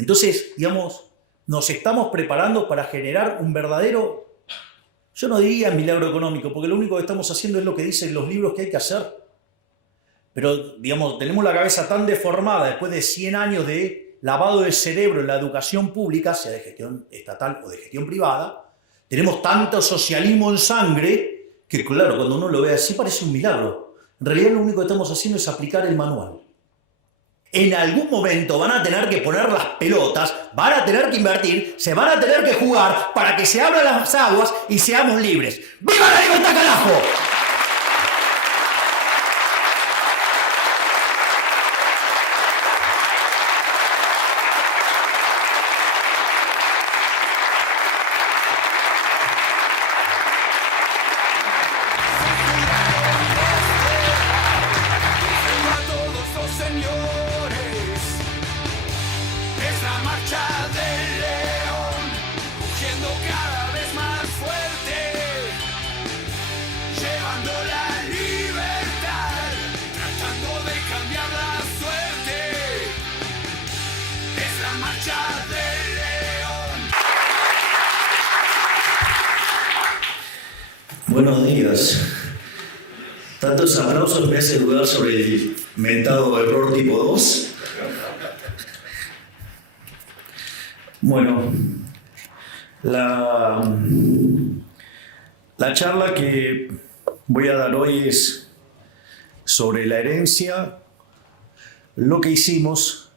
Entonces, digamos, nos estamos preparando para generar un verdadero, yo no diría milagro económico, porque lo único que estamos haciendo es lo que dicen los libros que hay que hacer. Pero, digamos, tenemos la cabeza tan deformada después de 100 años de lavado de cerebro en la educación pública, sea de gestión estatal o de gestión privada, tenemos tanto socialismo en sangre que, claro, cuando uno lo ve así parece un milagro. En realidad lo único que estamos haciendo es aplicar el manual. En algún momento van a tener que poner las pelotas, van a tener que invertir, se van a tener que jugar para que se abran las aguas y seamos libres. ¡Viva la libertad, carajo! Buenos días. Tantos aplausos me hacen dudar sobre el mentado error tipo 2. Bueno, la charla que voy a dar hoy es sobre la herencia, lo que hicimos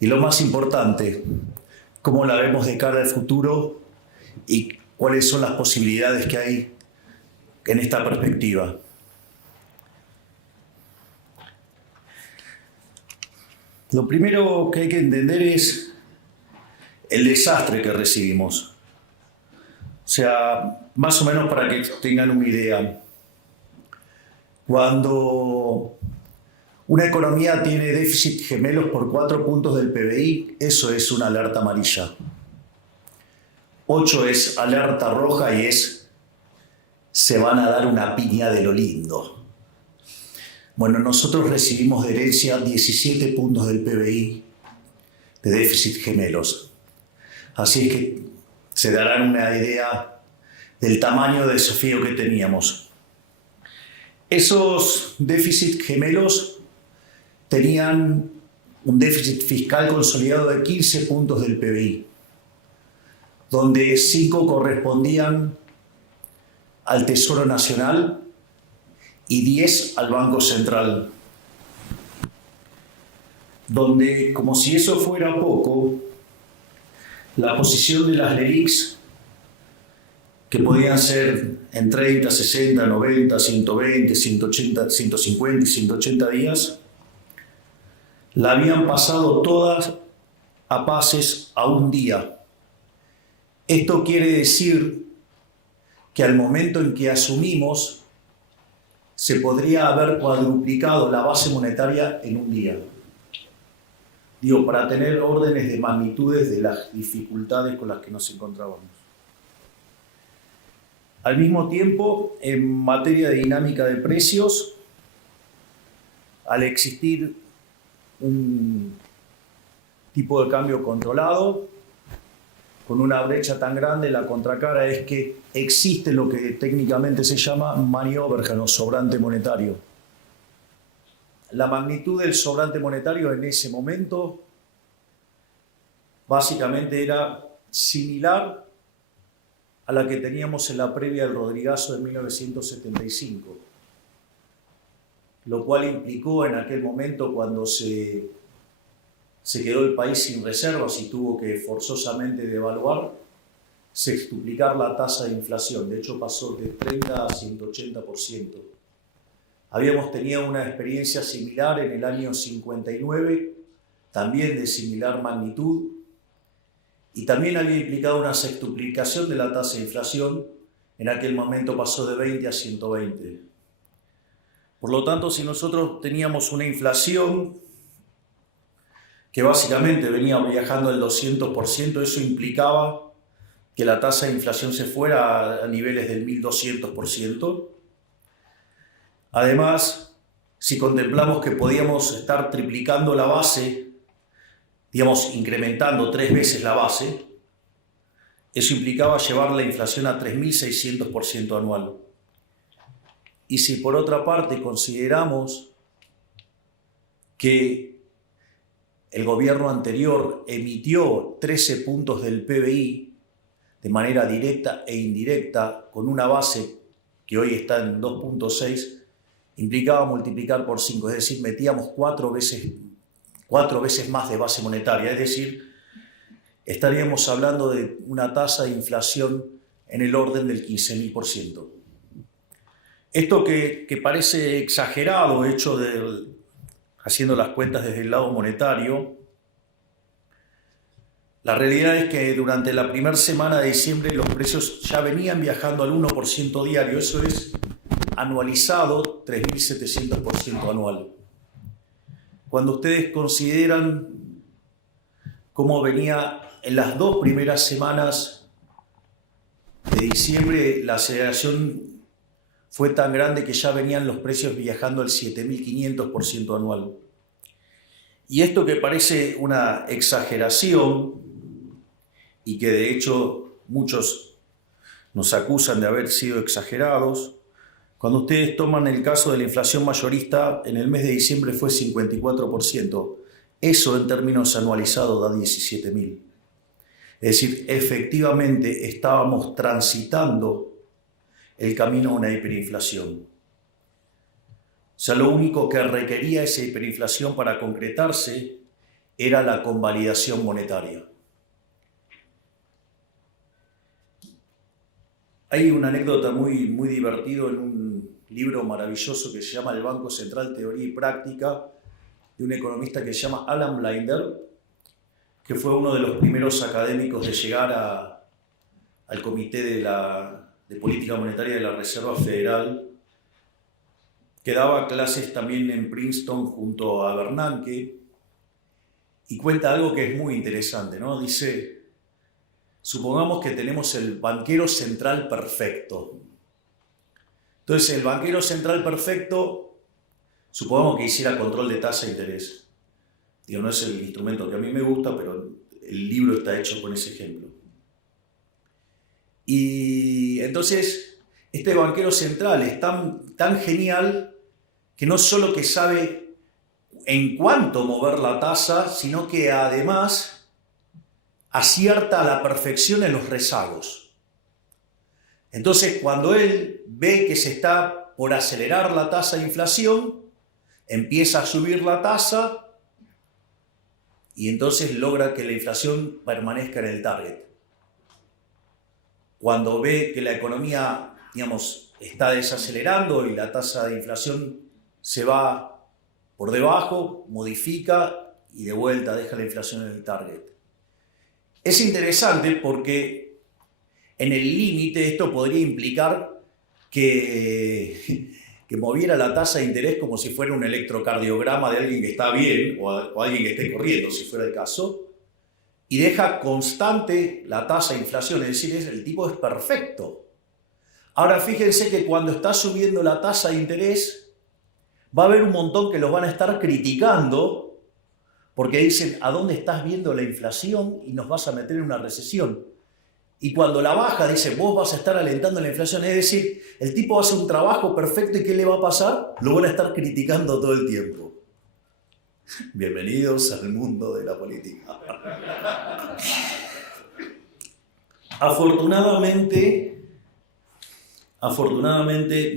y lo más importante, cómo la vemos de cara al futuro y cuáles son las posibilidades que hay en esta perspectiva. Lo primero que hay que entender es el desastre que recibimos. O sea, más o menos para que tengan una idea. Cuando una economía tiene déficit gemelos por 4 puntos del PBI, eso es una alerta amarilla. 8 es alerta roja y se van a dar una piña de lo lindo. Bueno, nosotros recibimos de herencia 17 puntos del PBI de déficit gemelos. Así es que se darán una idea del tamaño de desafío que teníamos. Esos déficit gemelos tenían un déficit fiscal consolidado de 15 puntos del PBI, donde 5 correspondían al Tesoro Nacional y 10 al Banco Central, donde, como si eso fuera poco, la posición de las LELIQs, que podían ser en 30, 60, 90, 120, 180, 150 y 180 días, la habían pasado todas a pases a un día. Esto quiere decir que al momento en que asumimos, se podría haber cuadruplicado la base monetaria en un día. Digo, para tener órdenes de magnitudes de las dificultades con las que nos encontrábamos. Al mismo tiempo, en materia de dinámica de precios, al existir un tipo de cambio controlado, con una brecha tan grande, la contracara es que existe lo que técnicamente se llama money overhang o sobrante monetario. La magnitud del sobrante monetario en ese momento básicamente era similar a la que teníamos en la previa del Rodrigazo de 1975, lo cual implicó en aquel momento, cuando se quedó el país sin reservas y tuvo que forzosamente devaluar, sextuplicar la tasa de inflación. De hecho, pasó de 30 a 180%. Habíamos tenido una experiencia similar en el año 59, también de similar magnitud, y también había implicado una sextuplicación de la tasa de inflación. En aquel momento pasó de 20 a 120. Por lo tanto, si nosotros teníamos una inflación que básicamente venía viajando al 200%, eso implicaba que la tasa de inflación se fuera a niveles del 1200%. Además, si contemplamos que podíamos estar triplicando la base digamos, incrementando 3 veces la base, eso implicaba llevar la inflación a 3.600% anual. Y si por otra parte consideramos que el gobierno anterior emitió 13 puntos del PBI de manera directa e indirecta con una base que hoy está en 2.6, implicaba multiplicar por 5, es decir, metíamos 4 veces más de base monetaria, es decir, estaríamos hablando de una tasa de inflación en el orden del 15.000%. Esto que parece exagerado, hecho haciendo las cuentas desde el lado monetario, la realidad es que durante la primera semana de diciembre los precios ya venían viajando al 1% diario, eso es anualizado 3.700% anual. Cuando ustedes consideran cómo venía en las 2 primeras semanas de diciembre, la aceleración fue tan grande que ya venían los precios viajando al 7.500% anual. Y esto que parece una exageración, y que de hecho muchos nos acusan de haber sido exagerados, cuando ustedes toman el caso de la inflación mayorista, en el mes de diciembre fue 54%. Eso en términos anualizados da 17.000. Es decir, efectivamente estábamos transitando el camino a una hiperinflación. O sea, lo único que requería esa hiperinflación para concretarse era la convalidación monetaria. Hay una anécdota muy divertida en un libro maravilloso que se llama El Banco Central, Teoría y Práctica, de un economista que se llama Alan Blinder, que fue uno de los primeros académicos de llegar al Comité de Política Monetaria de la Reserva Federal, que daba clases también en Princeton junto a Bernanke, y cuenta algo que es muy interesante, ¿no? Dice, supongamos que tenemos el banquero central perfecto. Entonces, el banquero central perfecto, supongamos que hiciera control de tasa de interés. Digo, no es el instrumento que a mí me gusta, pero el libro está hecho con ese ejemplo. Y entonces, este banquero central es tan genial que no solo que sabe en cuánto mover la tasa, sino que además acierta a la perfección en los rezagos. Entonces, cuando él ve que se está por acelerar la tasa de inflación, empieza a subir la tasa y entonces logra que la inflación permanezca en el target. Cuando ve que la economía, digamos, está desacelerando y la tasa de inflación se va por debajo, modifica y de vuelta deja la inflación en el target. Es interesante porque en el límite esto podría implicar que moviera la tasa de interés como si fuera un electrocardiograma de alguien que está bien o alguien que esté corriendo, si fuera el caso, y deja constante la tasa de inflación, es decir, el tipo es perfecto. Ahora fíjense que cuando está subiendo la tasa de interés, va a haber un montón que los van a estar criticando porque dicen, ¿a dónde estás viendo la inflación y nos vas a meter en una recesión? Y cuando la baja, dice, vos vas a estar alentando la inflación. Es decir, el tipo hace un trabajo perfecto y ¿qué le va a pasar? Lo van a estar criticando todo el tiempo. Bienvenidos al mundo de la política. Afortunadamente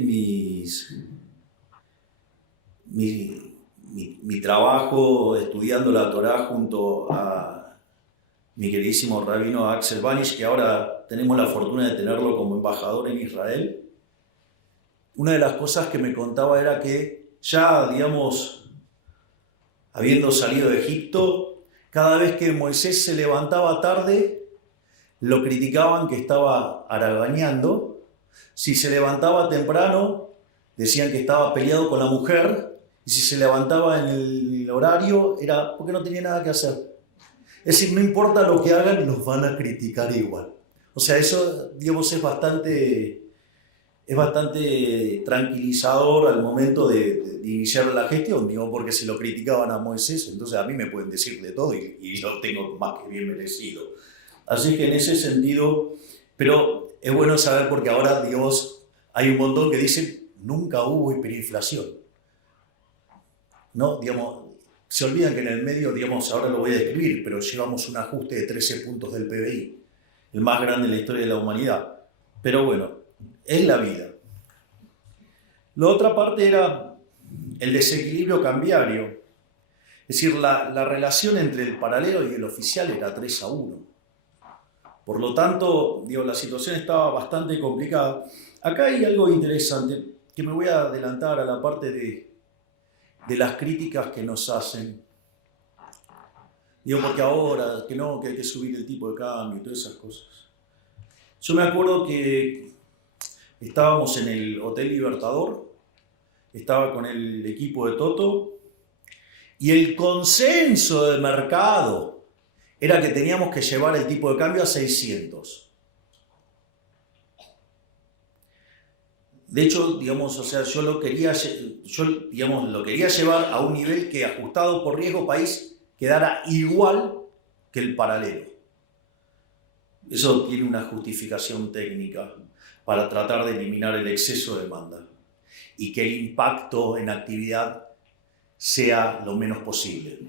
mi trabajo estudiando la Torá junto a mi queridísimo rabino Axel Banish, que ahora tenemos la fortuna de tenerlo como embajador en Israel, una de las cosas que me contaba era que ya, digamos, habiendo salido de Egipto, cada vez que Moisés se levantaba tarde, lo criticaban que estaba haraganeando. Si se levantaba temprano, decían que estaba peleado con la mujer, y si se levantaba en el horario, era porque no tenía nada que hacer. Es decir, no importa lo que hagan, los van a criticar igual. O sea, eso, digamos, es bastante es bastante tranquilizador al momento de iniciar la gestión, digo, porque se lo criticaban a Moisés, entonces a mí me pueden decir de todo y lo tengo más que bien merecido. Así que en ese sentido, pero es bueno saber porque ahora, digamos, hay un montón que dicen nunca hubo hiperinflación, ¿no? Digamos, se olvidan que en el medio, digamos, ahora lo voy a describir, pero llevamos un ajuste de 13 puntos del PBI, el más grande en la historia de la humanidad. Pero bueno, es la vida. La otra parte era el desequilibrio cambiario. Es decir, la relación entre el paralelo y el oficial era 3-1. Por lo tanto, digo, la situación estaba bastante complicada. Acá hay algo interesante, que me voy a adelantar a la parte de las críticas que nos hacen. Digo, porque ahora, que no, que hay que subir el tipo de cambio y todas esas cosas. Yo me acuerdo que estábamos en el Hotel Libertador, estaba con el equipo de Toto, y el consenso de mercado era que teníamos que llevar el tipo de cambio a 600. De hecho, digamos, o sea, yo lo quería llevar a un nivel que, ajustado por riesgo país, quedara igual que el paralelo. Eso tiene una justificación técnica para tratar de eliminar el exceso de demanda y que el impacto en actividad sea lo menos posible.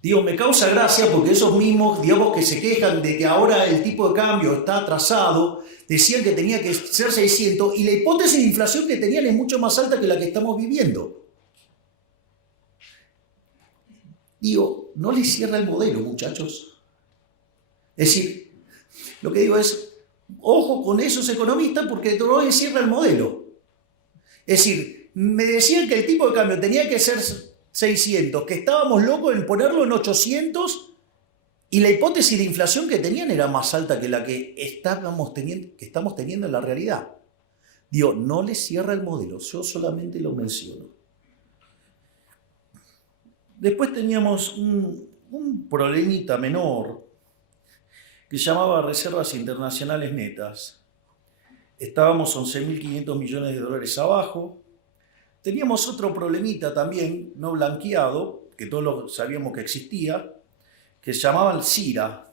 Digo, me causa gracia porque esos mismos, digamos, que se quejan de que ahora el tipo de cambio está atrasado, decían que tenía que ser 600 y la hipótesis de inflación que tenían es mucho más alta que la que estamos viviendo. Digo, no les cierra el modelo, muchachos. Es decir, lo que digo es, ojo con esos economistas porque no les cierra el modelo. Es decir, me decían que el tipo de cambio tenía que ser 600, que estábamos locos en ponerlo en 800 y la hipótesis de inflación que tenían era más alta que la que estamos teniendo en la realidad. Digo, no les cierra el modelo, yo solamente lo menciono. Después teníamos un problemita menor que se llamaba reservas internacionales netas. Estábamos 11.500 millones de dólares abajo. Teníamos otro problemita también, no blanqueado, que todos sabíamos que existía, que se llamaba el CIRA,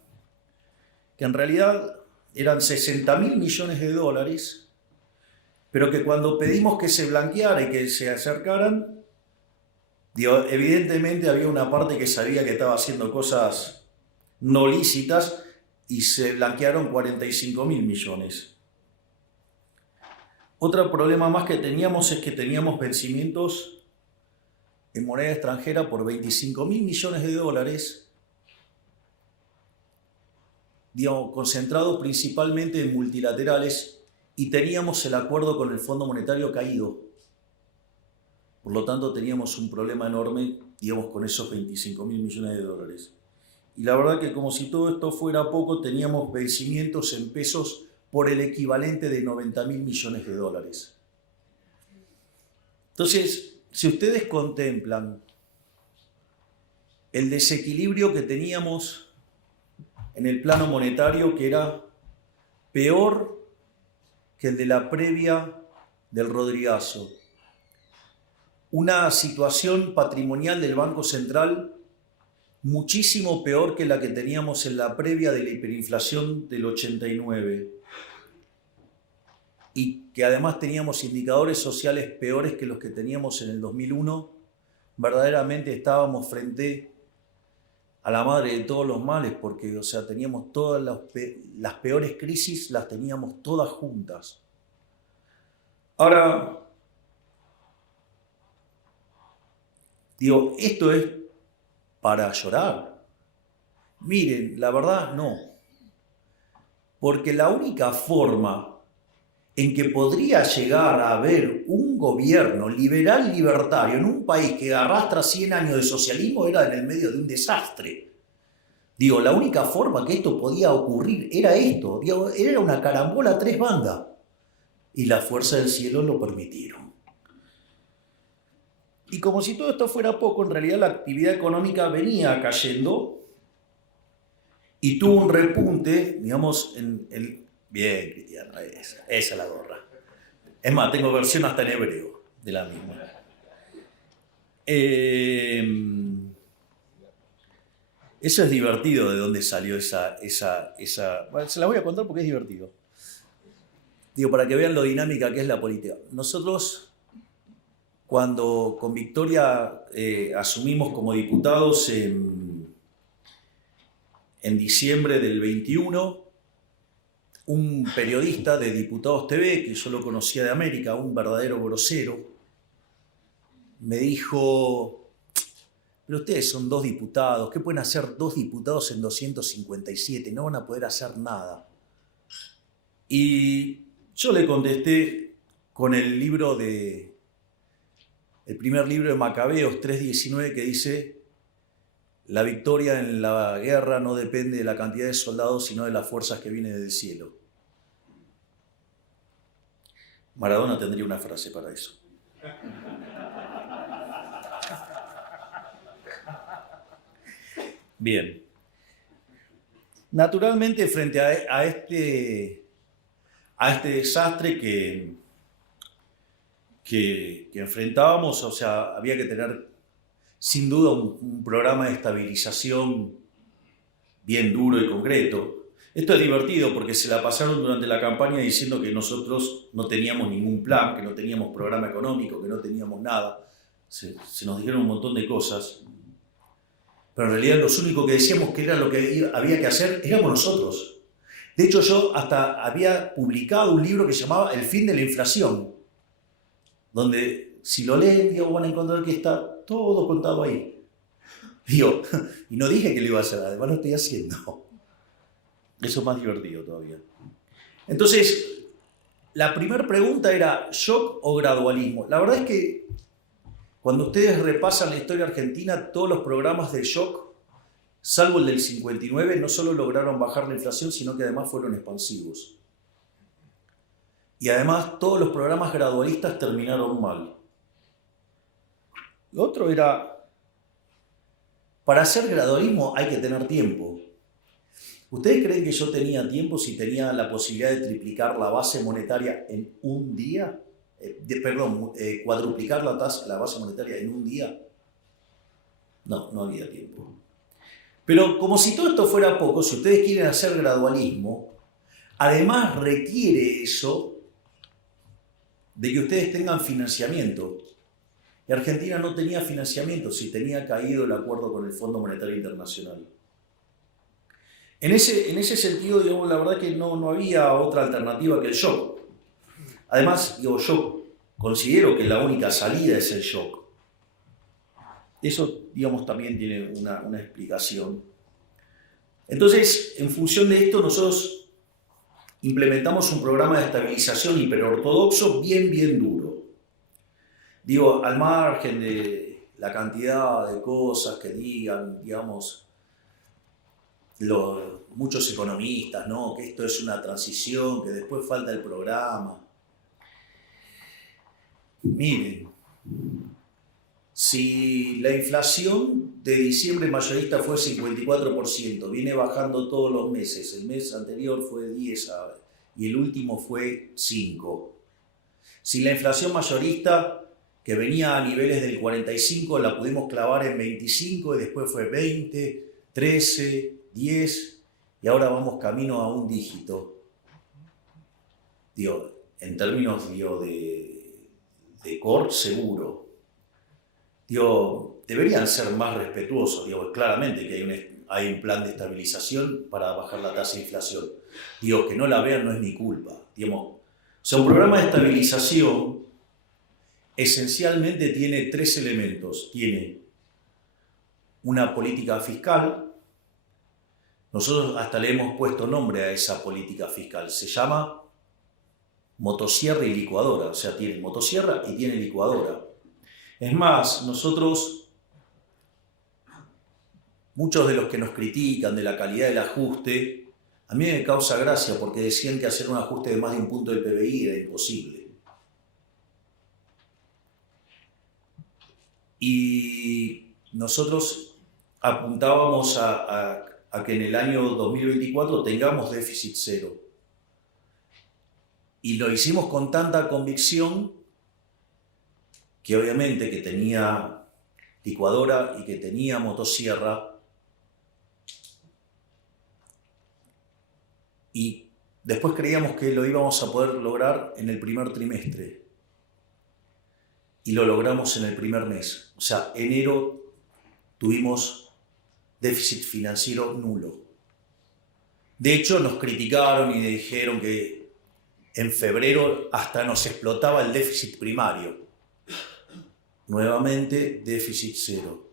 que en realidad eran 60.000 millones de dólares, pero que cuando pedimos que se blanqueara y que se acercaran, evidentemente había una parte que sabía que estaba haciendo cosas no lícitas y se blanquearon 45.000 millones. Otro problema más que teníamos es que teníamos vencimientos en moneda extranjera por 25.000 millones de dólares, digamos, concentrados principalmente en multilaterales, y teníamos el acuerdo con el Fondo Monetario caído. Por lo tanto, teníamos un problema enorme, digamos, con esos 25.000 millones de dólares. Y la verdad que como si todo esto fuera poco, teníamos vencimientos en pesos por el equivalente de 90.000 millones de dólares. Entonces, si ustedes contemplan el desequilibrio que teníamos en el plano monetario, que era peor que el de la previa del Rodrigazo, una situación patrimonial del Banco Central muchísimo peor que la que teníamos en la previa de la hiperinflación del 89, y que además teníamos indicadores sociales peores que los que teníamos en el 2001, verdaderamente estábamos frente a la madre de todos los males, porque, o sea, teníamos todas las peores crisis, las teníamos todas juntas. Ahora, digo, esto es para llorar. Miren, la verdad no. Porque la única forma en que podría llegar a haber un gobierno liberal libertario en un país que arrastra 100 años de socialismo era en el medio de un desastre. Digo, la única forma que esto podía ocurrir era esto. Digo, era una carambola a 3 bandas. Y la fuerza del cielo lo permitieron. Y como si todo esto fuera poco, en realidad la actividad económica venía cayendo y tuvo un repunte, digamos, Bien, Cristiano, esa es la gorra. Es más, tengo versión hasta en hebreo de la misma. Eh, Eso es divertido, de dónde salió Bueno, se la voy a contar porque es divertido. Digo, para que vean lo dinámica que es la política. Nosotros, cuando con Victoria asumimos como diputados en diciembre del 21, un periodista de Diputados TV, que yo lo conocía de América, un verdadero grosero, me dijo: pero ustedes son 2 diputados, ¿qué pueden hacer 2 diputados en 257? No van a poder hacer nada. Y yo le contesté con el primer libro de Macabeos 3:19, que dice: la victoria en la guerra no depende de la cantidad de soldados, sino de las fuerzas que vienen del cielo. Maradona tendría una frase para eso. Bien. Naturalmente, frente a este desastre que enfrentábamos, o sea, había que tener sin duda un programa de estabilización bien duro y concreto. Esto es divertido porque se la pasaron durante la campaña diciendo que nosotros no teníamos ningún plan, que no teníamos programa económico, que no teníamos nada. Se nos dijeron un montón de cosas. Pero en realidad los únicos que decíamos que era lo que había que hacer éramos nosotros. De hecho, yo hasta había publicado un libro que se llamaba El fin de la inflación, donde si lo leen, digo, van a encontrar que está todo contado ahí. Digo, y no dije que lo iba a hacer, además lo estoy haciendo. Eso es más divertido todavía. Entonces, la primera pregunta era: ¿shock o gradualismo? La verdad es que cuando ustedes repasan la historia argentina, todos los programas de shock, salvo el del 59, no solo lograron bajar la inflación, sino que además fueron expansivos. Y además todos los programas gradualistas terminaron mal. Lo otro era: para hacer gradualismo hay que tener tiempo. ¿Ustedes creen que yo tenía tiempo si tenía la posibilidad de triplicar la base monetaria en un día? Cuadruplicar la base monetaria en un día. No había tiempo. Pero como si todo esto fuera poco, si ustedes quieren hacer gradualismo, además requiere eso de que ustedes tengan financiamiento. Y Argentina no tenía financiamiento, si tenía caído el acuerdo con el Fondo Monetario Internacional. En ese sentido, digamos, la verdad que no había otra alternativa que el shock. Además, yo considero que la única salida es el shock. Eso, digamos, también tiene una explicación. Entonces, en función de esto, nosotros implementamos un programa de estabilización hiperortodoxo bien duro. Digo, al margen de la cantidad de cosas que digan, digamos, muchos economistas, ¿no? Que esto es una transición, que después falta el programa. Miren, si la inflación de diciembre mayorista fue 54%, viene bajando todos los meses, el mes anterior fue 10 y el último fue 5. Si la inflación mayorista, que venía a niveles del 45, la pudimos clavar en 25 y después fue 20, 13, 10 y ahora vamos camino a un dígito. Digo, en términos de core seguro. Digo, deberían ser más respetuosos. Digo, claramente que hay un plan de estabilización para bajar la tasa de inflación. Digo, que no la vean no es mi culpa. Digamos, o sea, un programa de estabilización esencialmente tiene 3 elementos. Tiene una política fiscal. Nosotros hasta le hemos puesto nombre a esa política fiscal. Se llama motosierra y licuadora. O sea, tiene motosierra y tiene licuadora. Es más, muchos de los que nos critican de la calidad del ajuste, a mí me causa gracia porque decían que hacer un ajuste de más de un punto del PBI era imposible. Y nosotros apuntábamos a que en el año 2024 tengamos déficit cero. Y lo hicimos con tanta convicción que obviamente que tenía licuadora y que tenía motosierra. Y después creíamos que lo íbamos a poder lograr en el primer trimestre. Y lo logramos en el primer mes. O sea, enero tuvimos déficit financiero nulo. De hecho, nos criticaron y dijeron que en febrero hasta nos explotaba el déficit primario. Nuevamente, déficit cero.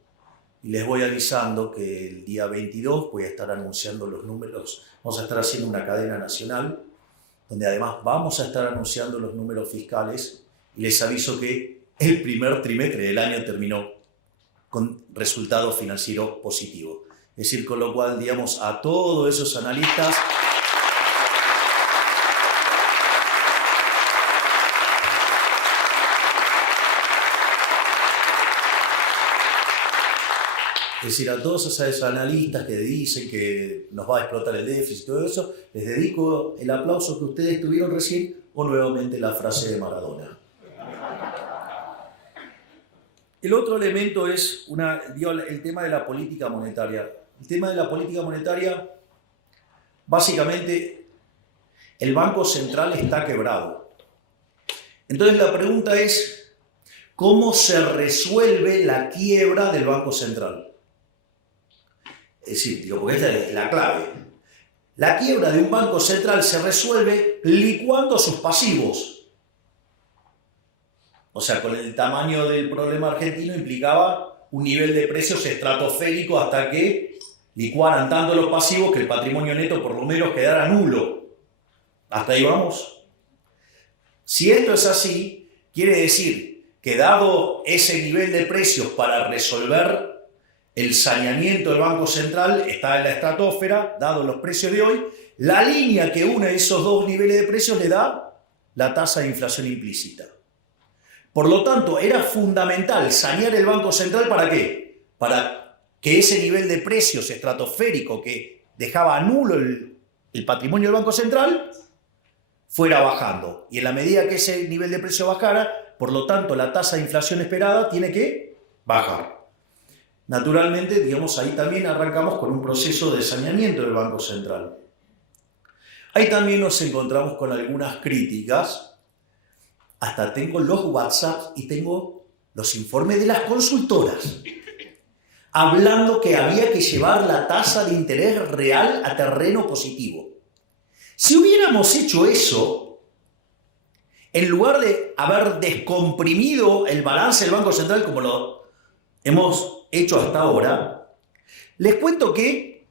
Y les voy avisando que el día 22 voy a estar anunciando los números. Vamos a estar haciendo una cadena nacional, donde además vamos a estar anunciando los números fiscales. Y les aviso que el primer trimestre del año terminó con resultado financiero positivo. Es decir, con lo cual, digamos, a todos esos analistas es decir, a todos esos analistas que dicen que nos va a explotar el déficit y todo eso, les dedico el aplauso que ustedes tuvieron recién o nuevamente la frase de Maradona. El otro elemento es el tema de la política monetaria. El tema de la política monetaria, básicamente, el Banco Central está quebrado. Entonces la pregunta es, ¿cómo se resuelve la quiebra del Banco Central? Es decir, porque esta es la clave. La quiebra de un banco central se resuelve licuando sus pasivos. O sea, con el tamaño del problema argentino implicaba un nivel de precios estratosférico hasta que licuaran tanto los pasivos que el patrimonio neto por lo menos quedara nulo. ¿Hasta ahí vamos? Si esto es así, quiere decir que dado ese nivel de precios para resolver el saneamiento del Banco Central está en la estratosfera, dado los precios de hoy, la línea que une esos dos niveles de precios le da la tasa de inflación implícita. Por lo tanto, era fundamental sanear el Banco Central, ¿para qué? Para que ese nivel de precios estratosférico que dejaba nulo el patrimonio del Banco Central fuera bajando. Y en la medida que ese nivel de precio bajara, por lo tanto, la tasa de inflación esperada tiene que bajar. Naturalmente, digamos, ahí también arrancamos con un proceso de saneamiento del Banco Central. Ahí también nos encontramos con algunas críticas. Hasta tengo los WhatsApp y tengo los informes de las consultoras hablando que había que llevar la tasa de interés real a terreno positivo. Si hubiéramos hecho eso, en lugar de haber descomprimido el balance del Banco Central como lo hemos hecho hasta ahora, les cuento que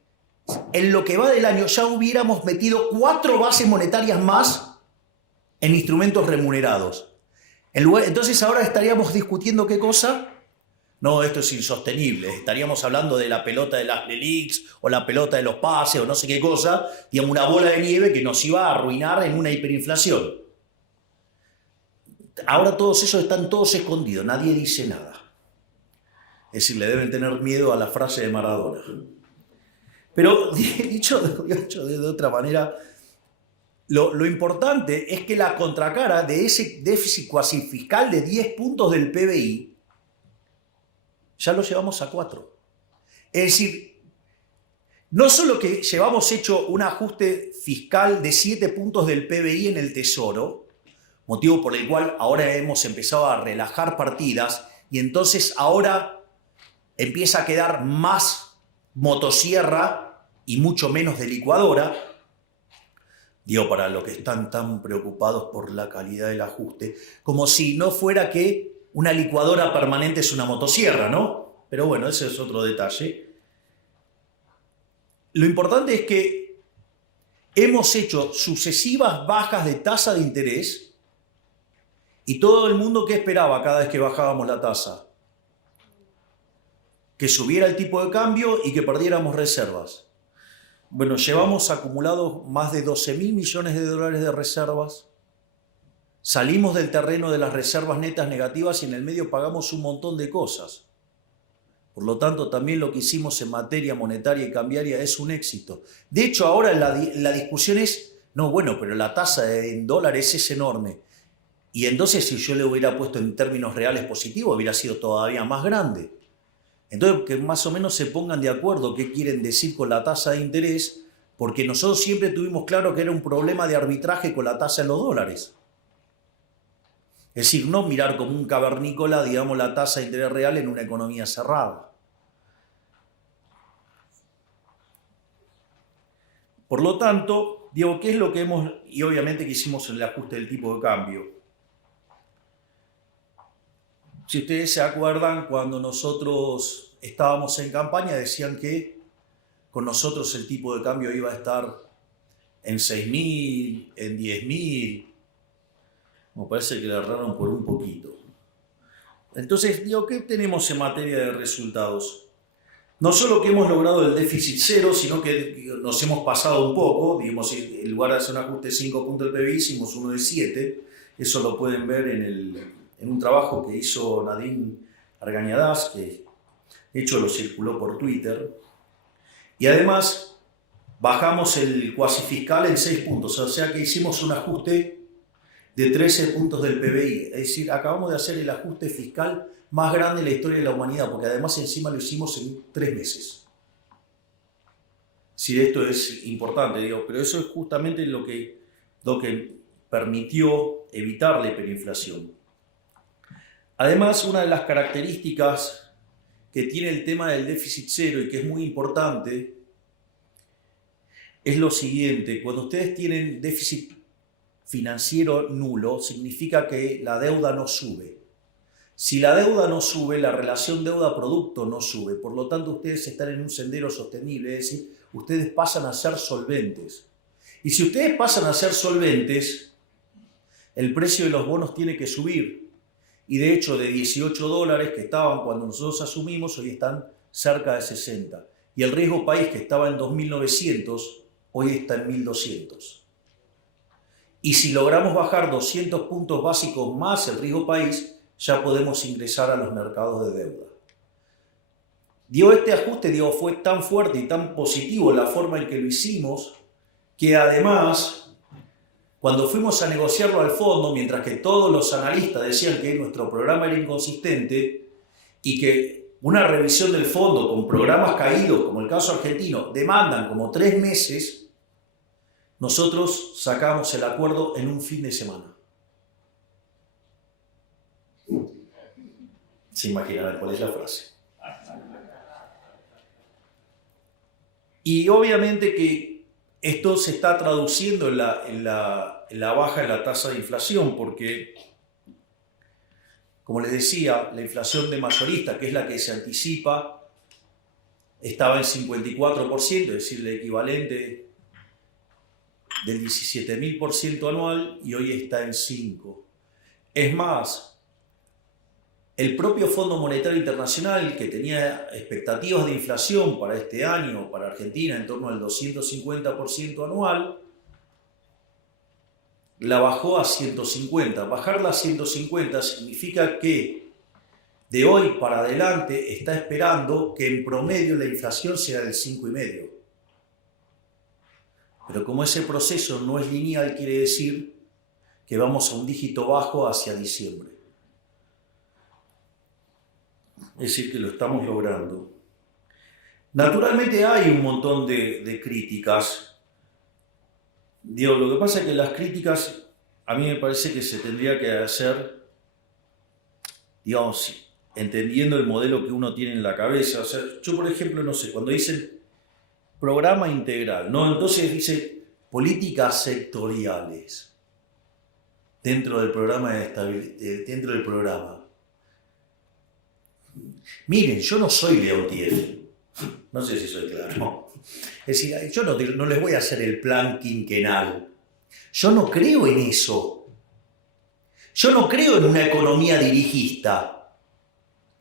en lo que va del año ya hubiéramos metido 4 bases monetarias más en instrumentos remunerados. Entonces ahora estaríamos discutiendo ¿qué cosa? No, esto es insostenible. Estaríamos hablando de la pelota de las LELIQs o la pelota de los pases o no sé qué cosa, digamos una bola de nieve que nos iba a arruinar en una hiperinflación. Ahora todos esos están todos escondidos, nadie dice nada. Es decir, le deben tener miedo a la frase de Maradona. Pero dicho de otra manera, lo importante es que la contracara de ese déficit cuasi fiscal de 10 puntos del PBI ya lo llevamos a 4. Es decir, no solo que llevamos hecho un ajuste fiscal de 7 puntos del PBI en el Tesoro, motivo por el cual ahora hemos empezado a relajar partidas y entonces ahora empieza a quedar más motosierra y mucho menos de licuadora. Digo, para los que están tan preocupados por la calidad del ajuste, como si no fuera que una licuadora permanente es una motosierra, ¿no? Pero bueno, ese es otro detalle. Lo importante es que hemos hecho sucesivas bajas de tasa de interés y todo el mundo, ¿qué esperaba cada vez que bajábamos la tasa? Que subiera el tipo de cambio y que perdiéramos reservas. Bueno, llevamos acumulados más de 12.000 millones de dólares de reservas. Salimos del terreno de las reservas netas negativas y en el medio pagamos un montón de cosas. Por lo tanto, también lo que hicimos en materia monetaria y cambiaria es un éxito. De hecho, ahora la discusión es No, bueno, pero la tasa en dólares es enorme. Y entonces si yo le hubiera puesto en términos reales positivos, hubiera sido todavía más grande. Entonces, que más o menos se pongan de acuerdo qué quieren decir con la tasa de interés, porque nosotros siempre tuvimos claro que era un problema de arbitraje con la tasa en los dólares. Es decir, no mirar como un cavernícola, digamos, la tasa de interés real en una economía cerrada. Por lo tanto, digo, ¿qué es lo que hemos, y obviamente que hicimos en el ajuste del tipo de cambio? Si ustedes se acuerdan, cuando nosotros estábamos en campaña, decían que con nosotros el tipo de cambio iba a estar en 6.000, en 10.000. Me parece que le erraron por un poquito. Entonces, digo, ¿qué tenemos en materia de resultados? No solo que hemos logrado el déficit cero, sino que nos hemos pasado un poco. Digamos, en lugar de hacer un ajuste de 5 puntos del PBI, hicimos uno de 7. Eso lo pueden ver en un trabajo que hizo Nadine Argañarás, que de hecho lo circuló por Twitter. Y además bajamos el cuasi fiscal en 6 puntos, o sea que hicimos un ajuste de 13 puntos del PBI. Es decir, acabamos de hacer el ajuste fiscal más grande en la historia de la humanidad, porque además encima lo hicimos en 3 meses. Sí, esto es importante, digo, pero eso es justamente lo que permitió evitar la hiperinflación. Además, una de las características que tiene el tema del déficit cero y que es muy importante es lo siguiente: cuando ustedes tienen déficit financiero nulo, significa que la deuda no sube. Si la deuda no sube, la relación deuda-producto no sube. Por lo tanto, ustedes están en un sendero sostenible, es decir, ustedes pasan a ser solventes. Y si ustedes pasan a ser solventes, el precio de los bonos tiene que subir. Y de hecho, de $18 que estaban cuando nosotros asumimos, hoy están cerca de 60. Y el riesgo país, que estaba en 2.900, hoy está en 1.200. Y si logramos bajar 200 puntos básicos más el riesgo país, ya podemos ingresar a los mercados de deuda. Este ajuste fue tan fuerte y tan positivo la forma en que lo hicimos, que además, cuando fuimos a negociarlo al fondo, mientras que todos los analistas decían que nuestro programa era inconsistente y que una revisión del fondo con programas caídos, como el caso argentino, demandan como 3 meses, nosotros sacamos el acuerdo en un fin de semana. Se imaginarán cuál es la frase. Y obviamente que esto se está traduciendo en la baja de la tasa de inflación, porque, como les decía, la inflación de mayorista, que es la que se anticipa, estaba en 54%, es decir, el equivalente del 17.000% anual, y hoy está en 5%. Es más, el propio Fondo Monetario Internacional, que tenía expectativas de inflación para este año, para Argentina, en torno al 250% anual, la bajó a 150. Bajarla a 150 significa que de hoy para adelante está esperando que en promedio la inflación sea del 5,5. Pero como ese proceso no es lineal, quiere decir que vamos a un dígito bajo hacia diciembre. Es decir, que lo estamos logrando. Naturalmente hay un montón de críticas. Lo que pasa es que las críticas a mí me parece que se tendría que hacer, digamos, entendiendo el modelo que uno tiene en la cabeza. O sea, yo, por ejemplo, no sé, cuando dicen programa integral, ¿no? Entonces dice políticas sectoriales dentro del programa de estabilidad, dentro del programa. Miren, yo no soy Leontiev, no sé si soy claro. Es decir, yo no les voy a hacer el plan quinquenal. Yo no creo en eso. Yo no creo en una economía dirigista.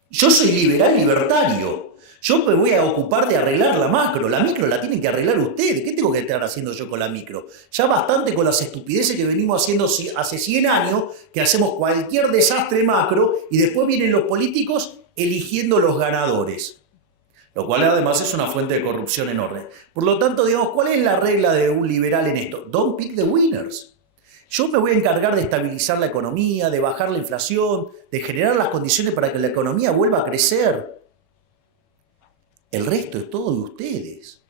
Yo soy liberal libertario. Yo me voy a ocupar de arreglar la macro. La micro la tienen que arreglar ustedes. ¿Qué tengo que estar haciendo yo con la micro? Ya bastante con las estupideces que venimos haciendo hace 100 años, que hacemos cualquier desastre macro y después vienen los políticos eligiendo los ganadores. lo cual además es una fuente de corrupción enorme. Por lo tanto, digamos, ¿cuál es la regla de un liberal en esto? Don't pick the winners. Yo me voy a encargar de estabilizar la economía, de bajar la inflación, de generar las condiciones para que la economía vuelva a crecer. El resto es todo de ustedes.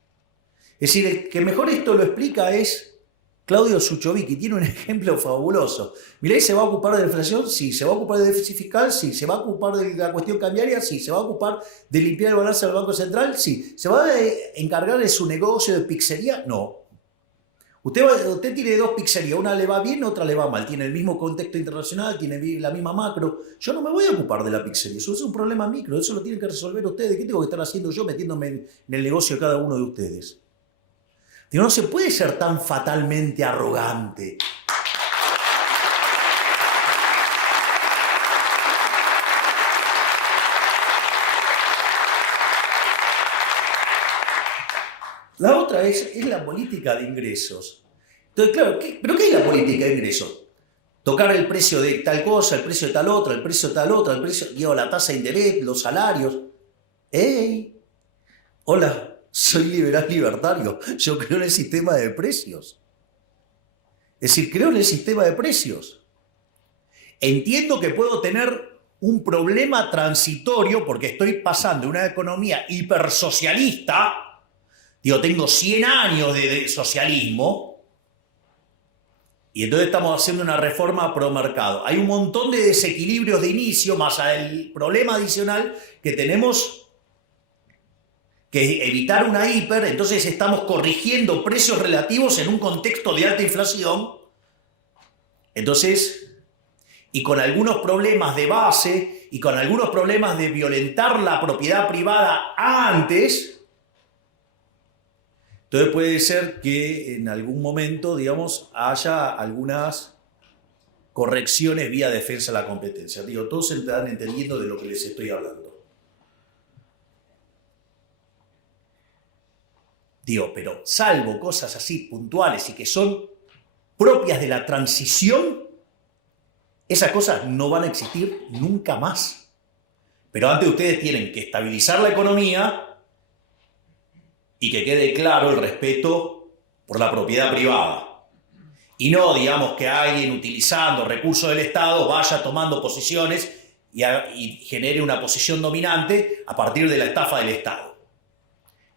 Es decir, el que mejor esto lo explica es Claudio Suchovicki, tiene un ejemplo fabuloso. Milei se va a ocupar de la inflación, sí. Se va a ocupar del déficit fiscal, sí. Se va a ocupar de la cuestión cambiaria, sí. Se va a ocupar de limpiar el balance del Banco Central, sí. ¿Se va a encargar de su negocio de pizzería? No. Usted tiene dos pizzerías, una le va bien, otra le va mal. Tiene el mismo contexto internacional, tiene la misma macro. Yo no me voy a ocupar de la pizzería, eso es un problema micro, eso lo tienen que resolver ustedes. ¿Qué tengo que estar haciendo yo metiéndome en el negocio de cada uno de ustedes? Digo, no se puede ser tan fatalmente arrogante. La otra es la política de ingresos. Entonces, claro, ¿pero qué es la política de ingresos? Tocar el precio de tal cosa, el precio de tal otra, el precio de tal otra, el precio, digo, la tasa de interés, los salarios. ¡Ey! Hola. Soy liberal libertario, yo creo en el sistema de precios. Es decir, creo en el sistema de precios. Entiendo que puedo tener un problema transitorio porque estoy pasando de una economía hipersocialista, digo, tengo 100 años de socialismo, y entonces estamos haciendo una reforma pro mercado. Hay un montón de desequilibrios de inicio, más el problema adicional que tenemos que evitar una hiper, entonces estamos corrigiendo precios relativos en un contexto de alta inflación. Entonces, y con algunos problemas de base, y con algunos problemas de violentar la propiedad privada antes, entonces puede ser que en algún momento, digamos, haya algunas correcciones vía defensa de la competencia. Digo, todos se están entendiendo de lo que les estoy hablando. Digo, pero salvo cosas así puntuales y que son propias de la transición, esas cosas no van a existir nunca más. Pero antes ustedes tienen que estabilizar la economía y que quede claro el respeto por la propiedad privada. Y no, digamos, que alguien utilizando recursos del Estado vaya tomando posiciones y genere una posición dominante a partir de la estafa del Estado.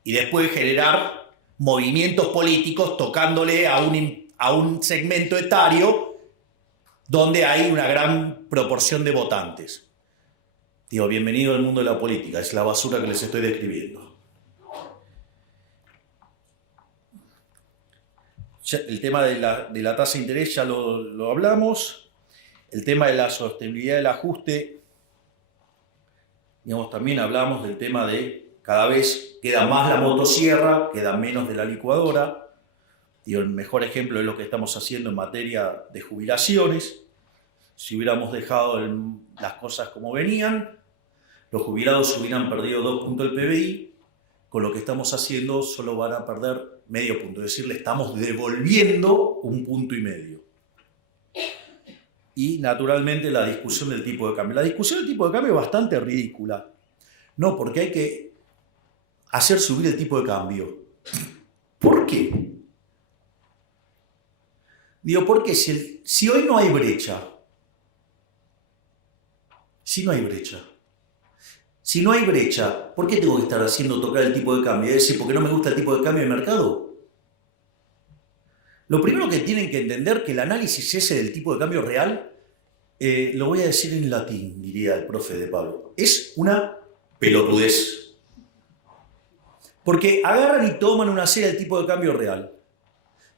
Y después generar movimientos políticos tocándole a un segmento etario donde hay una gran proporción de votantes. Digo, bienvenido al mundo de la política, es la basura que les estoy describiendo. El tema de la tasa de interés ya lo hablamos. El tema de la sostenibilidad del ajuste, digamos, también hablamos del tema de cada vez queda más la motosierra, queda menos de la licuadora. Digo, el mejor ejemplo es lo que estamos haciendo en materia de jubilaciones. Si hubiéramos dejado las cosas como venían, los jubilados hubieran perdido 2 puntos del PBI. Con lo que estamos haciendo solo van a perder medio punto. Es decir, le estamos devolviendo 1,5 puntos. Y naturalmente la discusión del tipo de cambio. La discusión del tipo de cambio es bastante ridícula. No, porque hay que hacer subir el tipo de cambio. ¿Por qué? Digo, porque si hoy no hay brecha, si no hay brecha, ¿por qué tengo que estar haciendo tocar el tipo de cambio? Es decir, ¿porque no me gusta el tipo de cambio de mercado? Lo primero que tienen que entender que el análisis ese del tipo de cambio real, lo voy a decir en latín, diría el profe de Pablo, es una pelotudez. Porque agarran y toman una serie del tipo de cambio real.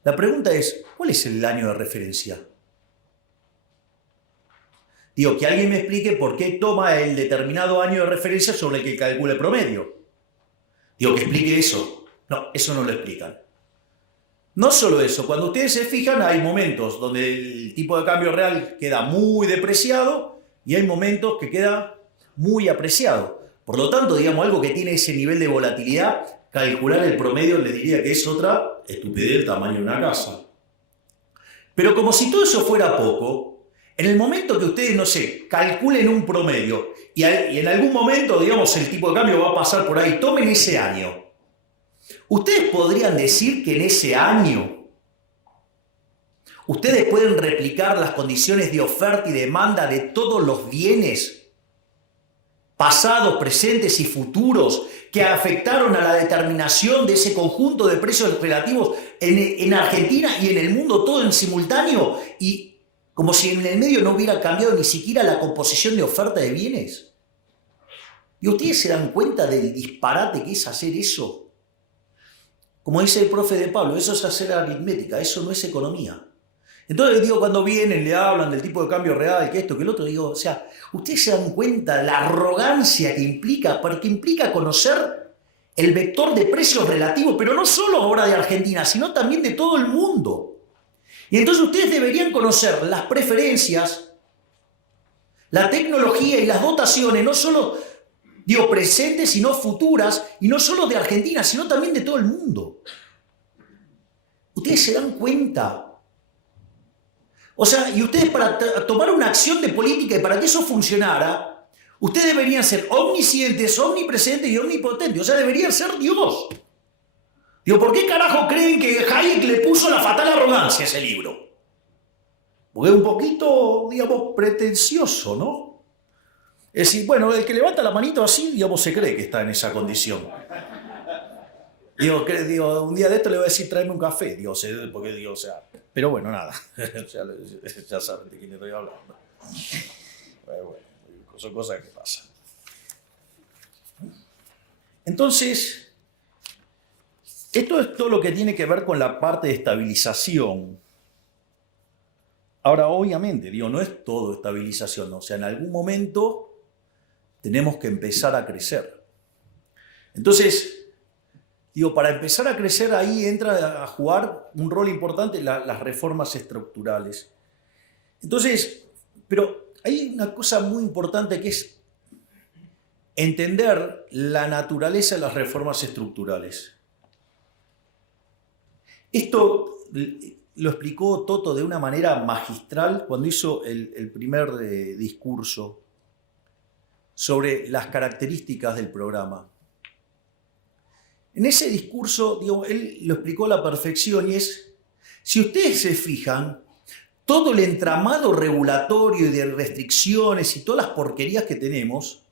La pregunta es, ¿cuál es el año de referencia? Digo, que alguien me explique por qué toma el determinado año de referencia sobre el que calcula el promedio. Digo, que explique eso. No, eso no lo explican. No solo eso, cuando ustedes se fijan, hay momentos donde el tipo de cambio real queda muy depreciado y hay momentos que queda muy apreciado. Por lo tanto, digamos, algo que tiene ese nivel de volatilidad, calcular el promedio le diría que es otra estupidez del tamaño de una casa. Pero como si todo eso fuera poco, En el momento que ustedes, no sé, calculen un promedio y en algún momento, digamos, el tipo de cambio va a pasar por ahí, tomen ese año. Ustedes podrían decir que en ese año ustedes pueden replicar las condiciones de oferta y demanda de todos los bienes pasados, presentes y futuros que afectaron a la determinación de ese conjunto de precios relativos en Argentina y en el mundo todo en simultáneo, y como si en el medio no hubiera cambiado ni siquiera la composición de oferta de bienes. ¿Y ustedes se dan cuenta del disparate que es hacer eso? Como dice el profe de Pablo, eso es hacer aritmética, eso no es economía. Entonces digo, cuando vienen, le hablan del tipo de cambio real, que esto, que el otro, digo, o sea, ustedes se dan cuenta de la arrogancia que implica, porque implica conocer el vector de precios relativos, pero no solo ahora de Argentina, sino también de todo el mundo. Y entonces ustedes deberían conocer las preferencias, la tecnología y las dotaciones, no solo, digo, presentes, sino futuras, y no solo de Argentina, sino también de todo el mundo. Ustedes se dan cuenta. O sea, y ustedes para tomar una acción de política y para que eso funcionara, ustedes deberían ser omniscientes, omnipresentes y omnipotentes. O sea, deberían ser Dios. Digo, ¿por qué carajo creen que Hayek le puso La fatal arrogancia a ese libro? Porque es un poquito, digamos, pretencioso, ¿no? Es decir, bueno, el que levanta la manito así, digamos, se cree que está en esa condición. Digo, un día de esto le voy a decir, tráeme un café, digo, porque digo, o sea, pero bueno, nada, ya saben de quién estoy hablando. Bueno, son cosas que pasan. Entonces, esto es todo lo que tiene que ver con la parte de estabilización. Ahora, obviamente, digo, no es todo estabilización, ¿no? O sea, en algún momento tenemos que empezar a crecer. Entonces, digo, para empezar a crecer ahí entra a jugar un rol importante las reformas estructurales. Entonces, pero hay una cosa muy importante que es entender la naturaleza de las reformas estructurales. Esto lo explicó Toto de una manera magistral cuando hizo el primer discurso sobre las características del programa. En ese discurso, digo, él lo explicó a la perfección y es, si ustedes se fijan, todo el entramado regulatorio y de restricciones y todas las porquerías que tenemos